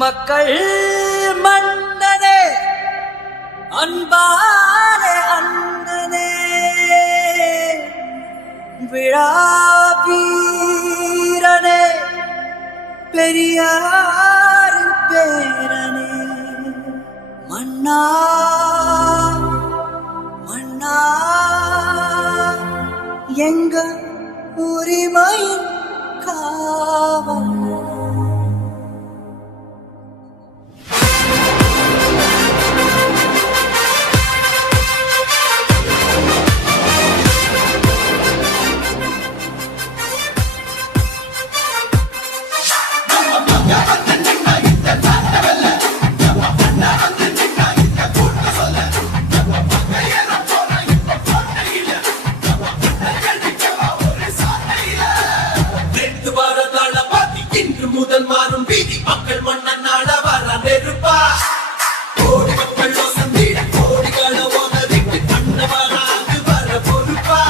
மக்கள் மன்னனே அன்பானே அண்ணனே விழாவீரனே பெரியார் பேரனே மன்னா மன்னா எங்க உரிமையின் காவல் முதல் மாறும் வீதி மக்கள் மன்னன் நாட வர நெருப்பா கோடி மக்கள் வசந்திட கோடிகள ஓதவிட்டு கண்ணவராக வர பொறுப்பா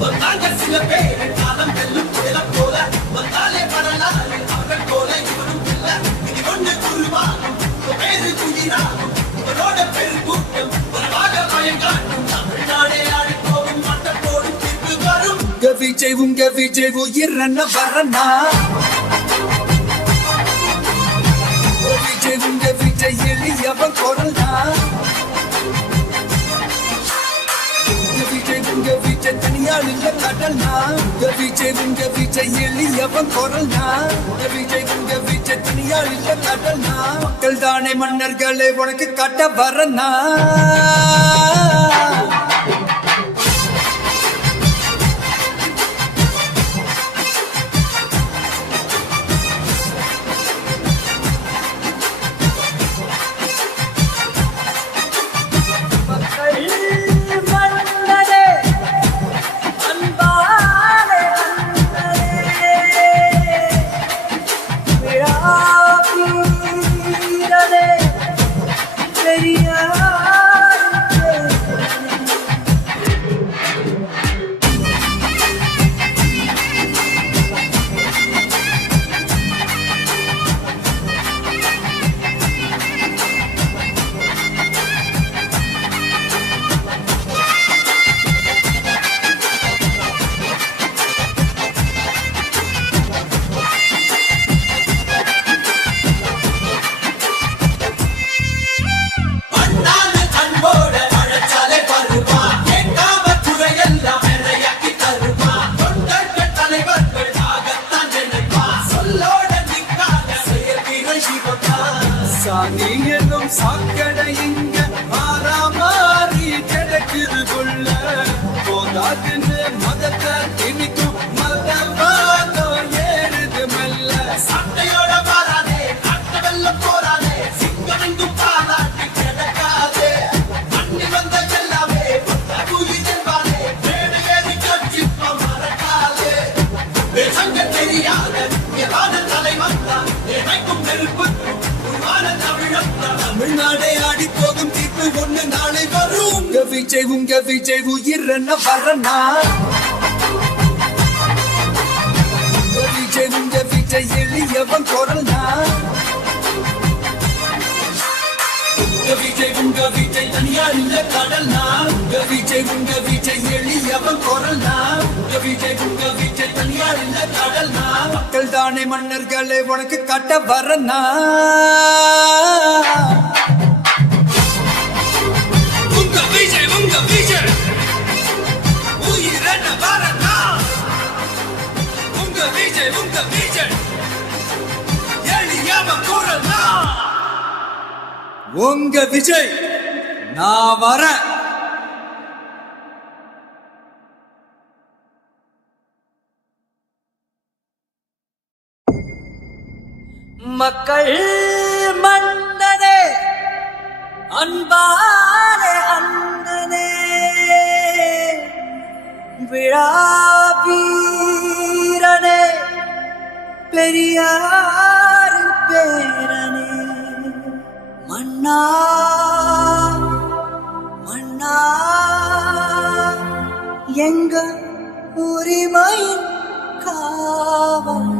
வந்தாங்க சில பேர் காலம் வெல்லும் புயல போல வந்தாலே வரலாறு அவர்கள் போல இவரும் இல்ல இது கொண்டு குருவாகும் பேரு குதிராகும் இவரோட பெரு கூட்டம் வரவாக பயங்காட்டும் தமிழ்நாடே ஆடி போகும் மட்ட போடும் தீர்ப்பு வரும் உங்க விஜய் உயிரன வரனா உங்க விஜய் எளியவன் குரல்னா உங்க விஜய் தனியால் இல்ல கடல்னா உங்க விஜய் எளியவன் குரல்னா உங்க விஜய் தனியால் இல்ல கடல்னா மக்கள் தானே மன்னர்களே உனக்கு கட்ட வரனா சாணியனும் சாக்கடை இங்க மாறாமாறி கிடக்குது கொள்ள போதாதுன்னு மதத்தை திணிக்கும் மதவாதம் ஏறுது மெல்ல சட்டையோட பாராதே கட்ட வெல்ல போராதே சிங்கமெங்கும் பாராட்டி கிடக்காதே மண்ணி வந்த எல்லாமே கூலி செல்வானே மேடு ஏறி கட்சிப்ப மறக்காதே சங்க தெரியாத எவாத தலைவன் தான் எனக்கும் நெருப்புக்கும் தமிழ்நாடே ஆடி போகும் தீர்ப்பு ஒண்ணு நாளை வரும் உங்க விஜய் உயிரன வரனா உங்க விஜய் எளியவன் குரல்னா உங்க விஜய் தனியார் இல்ல கடல்னா உங்க விஜய் எளியவன் குரல்னா உங்க விஜய் தனியார் இல்ல கடல்னா மக்கள் தானே மன்னர்களே உனக்கு கட்ட வரனா உங்க விஜய் உயிரன வரனா உங்க விஜய் எளியவன் குரல்னா உங்க விஜய் நான் வரேன் மக்கள் மன்னனே அன்பானே அண்ணனே விழாவீரனே பெரியார் பேரனே மன்னா மன்னா எங்க உரிமையின் காவல்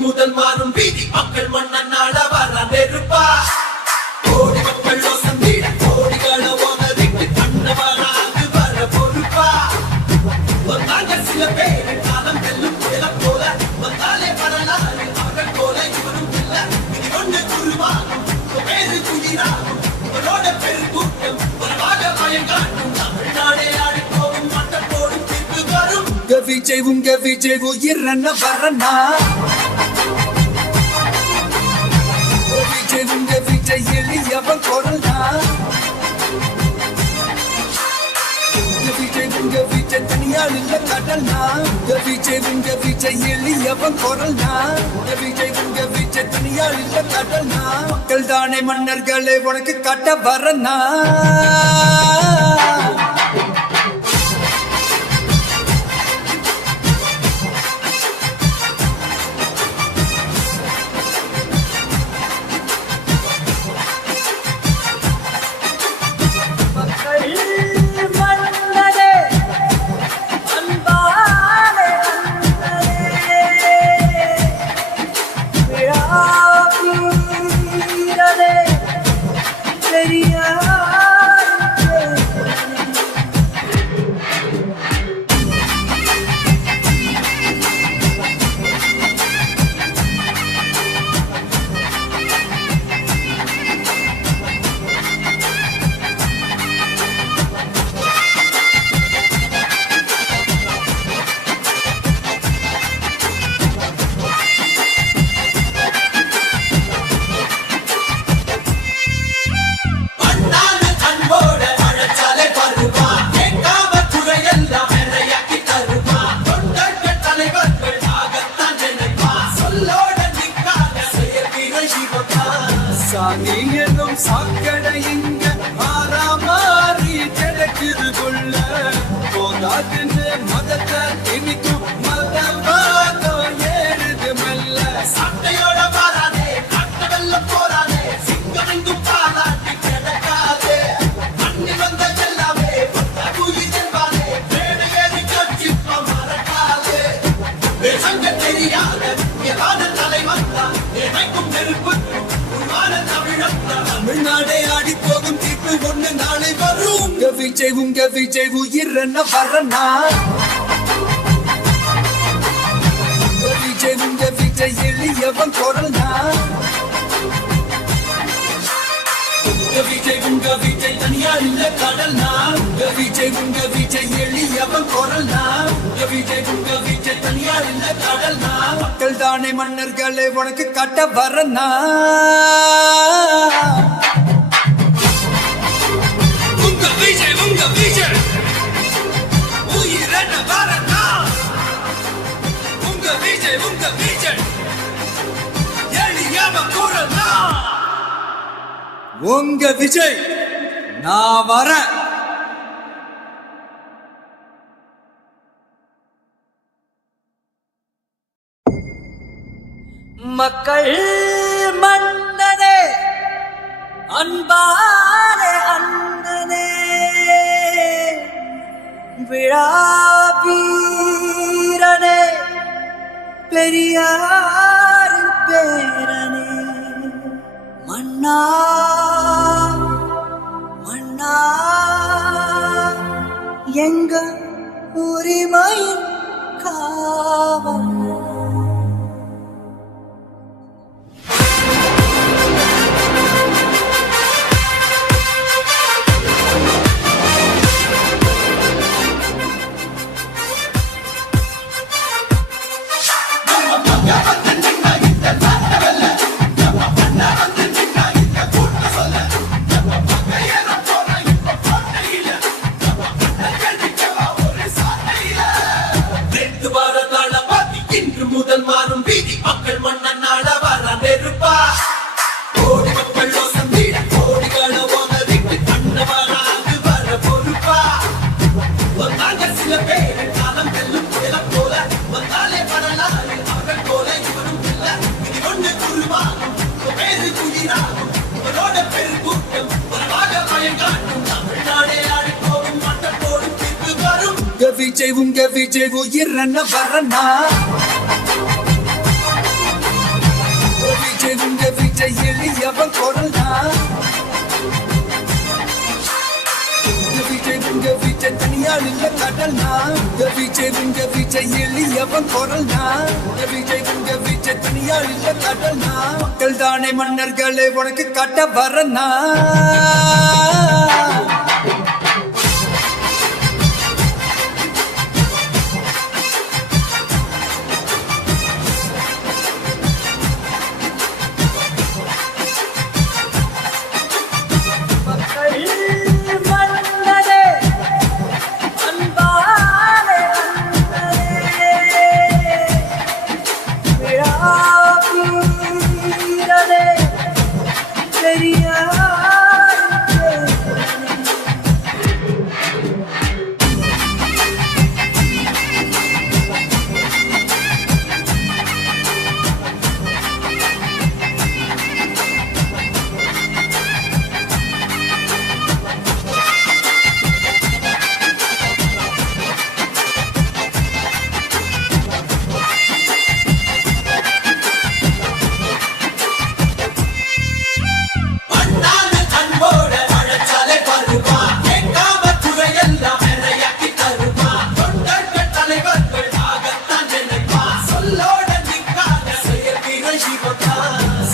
முதல் மாறும் வீதி மக்கள் மன்னன் நாட வர நெருப்பா கோடி மக்கள் வசந்திட கோடிகள ஓதவிட்டு கண்ணவராக வர பொறுப்பா வந்தாங்க சில பேர் காலம் வெல்லும் புயல போல வந்தாலே வரலாறு அவர்கள் போல இவரும் இல்ல இது ஒன்று குருவாகும் பேரு குதிராகும் இவரோட பெரு கூட்டம் வரவாக பயங்காட்டும் தமிழ்நாடே ஆடி போகும் மட்டம் போடும் தீர்ப்பு வரும் உங்க விஜய் உயிரன வரனா உங்க விஜய் எளியவன் குரல்னா உங்க விஜய் தனியால் இல்ல கடல்னா உங்க விஜய் எளியவன் குரல்னா உங்க விஜய் தனியால் இல்ல கடல்னா மக்கள் தானே மன்னர்களே உனக்கு காட்ட வரனா சாமியனும் சாக்கடை இங்க மாறாமாறி கிடக்குது கொள்ள போதாதுன்னு மதத்தை திணிக்கும் மதவாதம் ஏறுது மெல்ல சட்டையோட மாறாதே கட்ட வெல்ல போறாதே சிங்கம் எங்கும் பாராட்டி கிடக்காதே மண்ணி வந்த எல்லாமே கூலி செல்வாதே மேடை ஏறி கட்சி மறக்காதே சங்க தெரியாத எவாத தலைவன் தான் எனக்கும் நெருப்புக்கும் தமிழ்நாடே ஆடி போகும் தீர்ப்பு ஒண்ணு நாளை வரும் உங்க விஜய் உயிரன வரனா உங்க விஜய் எளியவன் குரல்னா உங்க விஜய் தனியார் இல்ல கடல்னா உங்க விஜய் எளியவன் குரல்னா உங்க விஜய் தனியார் இல்ல கடல்னா மக்கள் தானே மன்னர்களே உனக்கு காட்ட வரனா உங்க விஜய் உயிரென்ன வரனா உங்க விஜய் எளியவன் குரல்னா உங்க விஜய் நான் வரேன் மக்கள் மன்னனே அன்பானே அண்ணனே விழா வீரனே பெரியார் பேரனே மன்னா மன்னா எங்க உரிமையின் காவல் முதல் மாறும் வீதி மக்கள் மன்னன் நாட வர நெருப்பா கோடி மக்கள் வசந்திட கோடிகள ஓதவிட்டு கண்ணவராக வர பொறுப்பா வந்தாங்க சில பேர் காலம் வெல்லும் புயல போல வந்தாலே வரலாறு அவர்கள் போல இவரும் இல்ல இது ஒன்று உங்க விஜய் உயிரன வரனா விஜய் உங்க விஜய் எளியவன் குரல்னா விஜய் உங்க விஜய் தனியால் இல்ல கடல்னா விஜய் உங்க விஜய் எளியவன் குரல்னா விஜய் உங்க விஜய் தனியால் இல்ல கடல்னா மக்கள் தானே மன்னர்களே உனக்கு காட்ட வரனா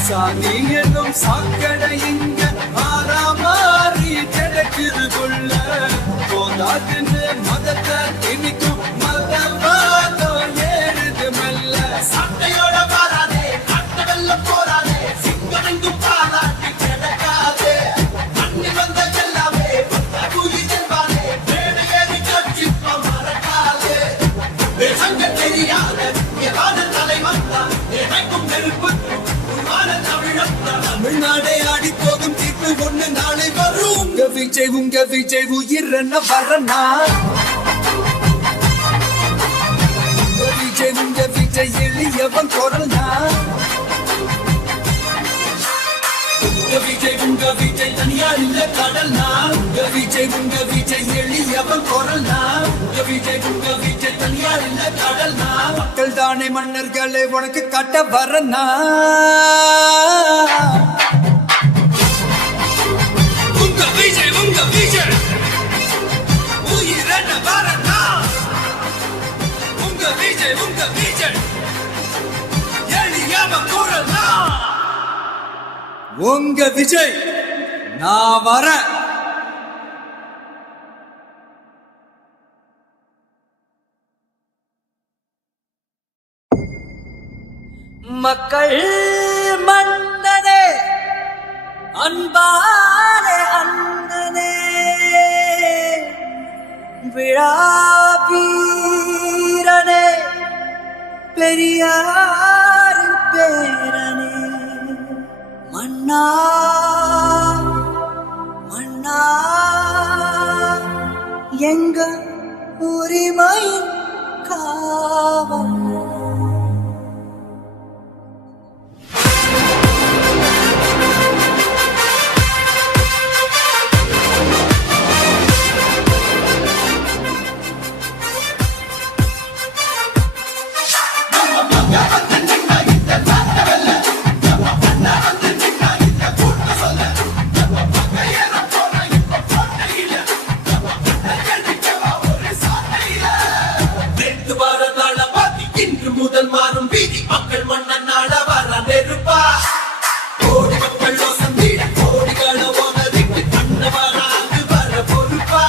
சாமி என்னும் சாக்கடை இங்க மாறாமாறி கிடக்குது கொள்ள போதாதுன்னு மதத்தை திணிக்கும் மதவாதம் ஏறுது மெல்ல சட்டையோட பாராதே கட்ட வெல்ல போராதே சிங்கமெங்கும் பாராட்டி கிடக்காதே மண்ணி வந்த எல்லாமே கூலி செல்வானே மேடை ஏறி கட்சிப்ப மறக்காதே சங்க தெரியாத எவாத தலைவன் தான் எனக்கும் நெருப்புக்கும் தமிழ்நாடே ஆடி போகும் தீர்ப்பு ஒண்ணு நாளை வரும் உங்க விஜய் உயிரன வரனா உங்க விஜய் எளியவன் குரல்னா உங்க விஜய் தனியார் இல்ல கடல்னா உங்க விஜய் எளியவன் குரல்னா உங்க விஜய் தனியார் இல்ல கடல்னா மக்கள் தானே மன்னர்களே உனக்கு காட்ட வரனா உங்க விஜய் உயிரன வரனா உங்க விஜய் எளியவன் குரல்னா உங்க விஜய் நான் வரேன் மக்கள் மன்னனே அன்பானே அண்ணனே விழா வீரனே பெரியார் பேரனே மன்னா மன்னா எங்க உரிமை காவல் முதல் மாறும் வீதி மக்கள் மன்னன் நாட வர நெருப்பா கோடி மக்கள் சந்திட கோடிகளை ஓனரிட்டு கண்ணவராக வர பொறுப்பா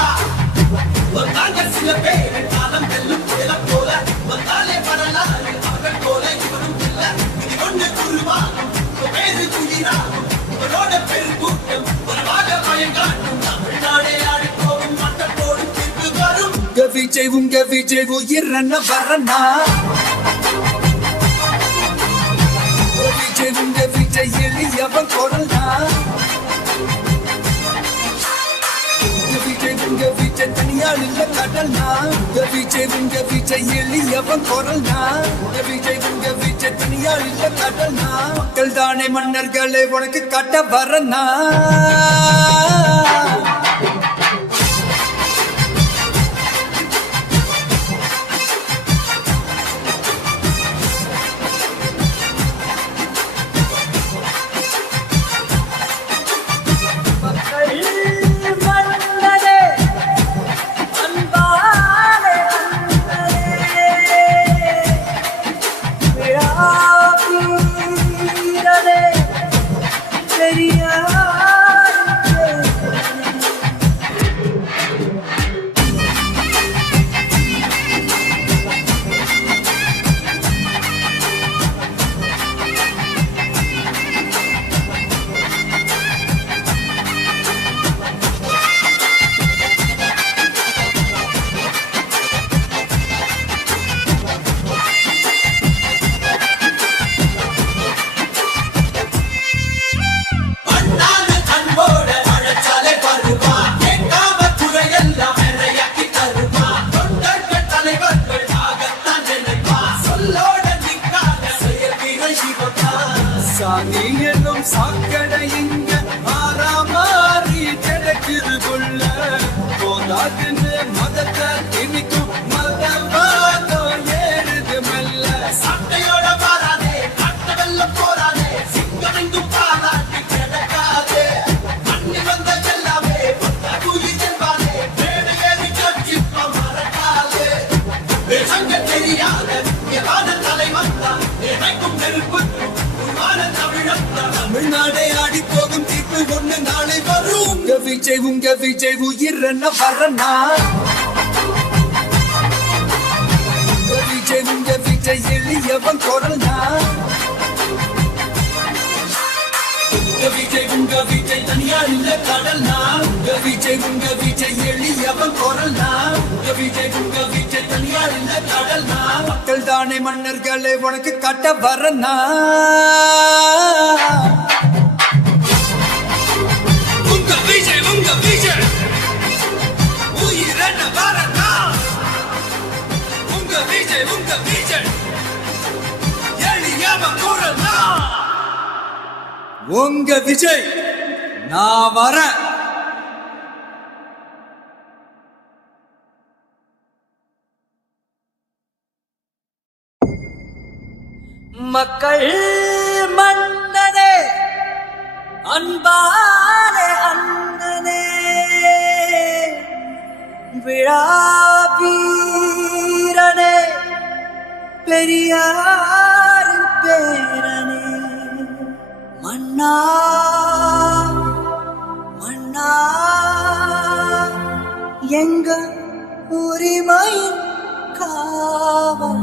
வந்தாங்க சில பேர் காலம் வெல்லும் புயல போல வந்தாலே வரலாறு அவர்கள் போல இவரும் இல்ல இது ஒண்ணு குருவாகும் பேரு குடிராகும் இவரோட பெருங்கூட்டம் உறவாக பயங்காட்டும் தமிழ்நாடே ஆடி போகும் மக்கள் போடும் தீர்ப்பு வரும் உங்க விஜய் உயிரன வரனா உங்க விஜய் எளியவன் குரல்னா உங்க விஜய் தனியால் இல்ல கடல்னா உங்க விஜய் எளியவன் குரல்னா உங்க விஜய் தனியால் இல்ல கடல்னா மக்கள் தானே மன்னர்களே உனக்கு காட்ட வரனா சாமி என்னும் சாக்கடை இங்க மாறாமாறி கிடக்குது கொள்ள போதாதுன்னு மதத்தை திணிக்கும் மதவாதம் ஏறுது மெல்ல சட்டையோட மாறாதே கட்ட வெள்ளம் போறாதே சிங்கம் எங்கும் பாராட்டி கிடக்காதே மண்ணி வந்த எல்லாமே கூலி செல்வானே மேடை ஏறி கட்சிப்ப மறக்காதே சங்க தெரியாத எவாத தலை வந்தான் எனக்கும் நெருப்புக்கும் உருவான தமிழத்தான் தமிழ்நாடே ஆடி போகும் தீர்ப்பு ஒண்ணு நாளை வரும் உங்க விஜய் உயிரன வரனா உங்க விஜய் எளியவன் குரல்னா உங்க விஜய் தனியார் இல்ல கடல்னா உங்க விஜய் எளியவன் குரல்னா உங்க விஜய் தனியார் இல்ல கடல்னா மக்கள் தானே மன்னர்களே உனக்கு காட்ட வரனா உங்க விஜய் உயிரென்ன வரனா உங்க விஜய் எளியவன் குரல்னா உங்க விஜய் நான் வரேன் மக்கள் மன்னனே அன்பானே அண்ணனே விழா வீரனே பெரியார் பேரனே மன்னா மன்னா எங்க உரிமையின் காவல்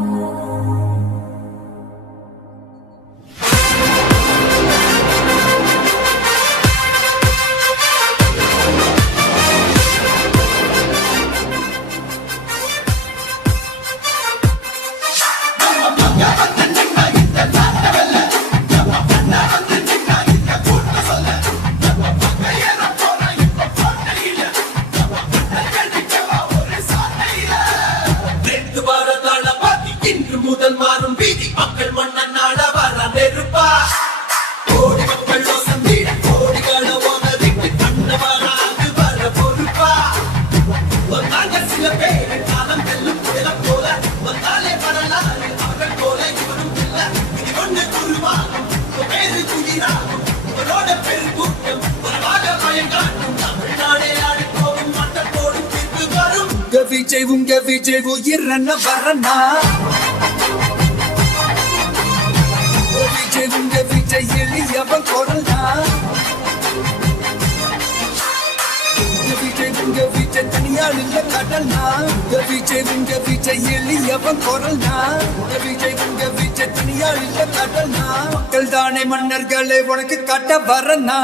முதல் மாறும் வீதி மக்கள் மன்னன் நாட வர நெருப்பா கோடி மக்கள் சந்திட கோடிகள ஓனதிக்கு தண்டவராக வர பொறுப்பா வந்தாங்க சில பேர் காலம் வெல்லும் புயல போல வந்தாலே வரலாறு அவர்கள் போல இவரும் இல்ல இது ஒண்ணு குருவாகும் பேரு குதிராகும் இவரோட பெருங்கூட்டம் உறவாக பயங்காட்டும் தமிழ்நாடே ஆடி போகும் மட்டம் போடும் தீர்ப்பு வரும் உங்க விஜய் உயிரன வரனா உங்க விஜய் எளியவன் குரல்னா உங்க விஜய் தனியார் இல்ல கடல்னா உங்க விஜய் எளியவன் குரல்னா உங்க விஜய் தனியார் இல்ல கடல்னா மக்கள் தானே மன்னர்களே உனக்கு காட்ட வரனா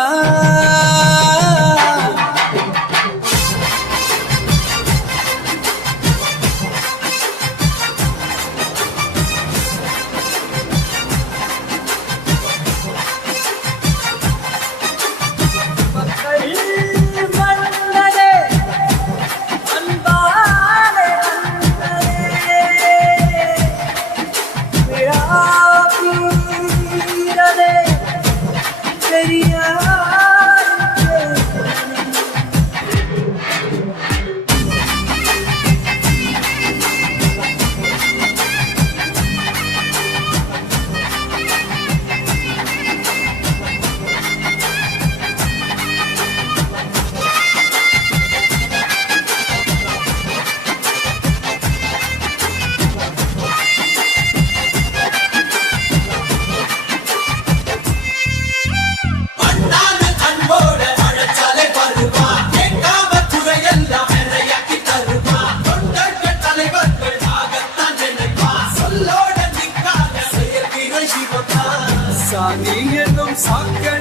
சாமி என்னும் சாக்கடை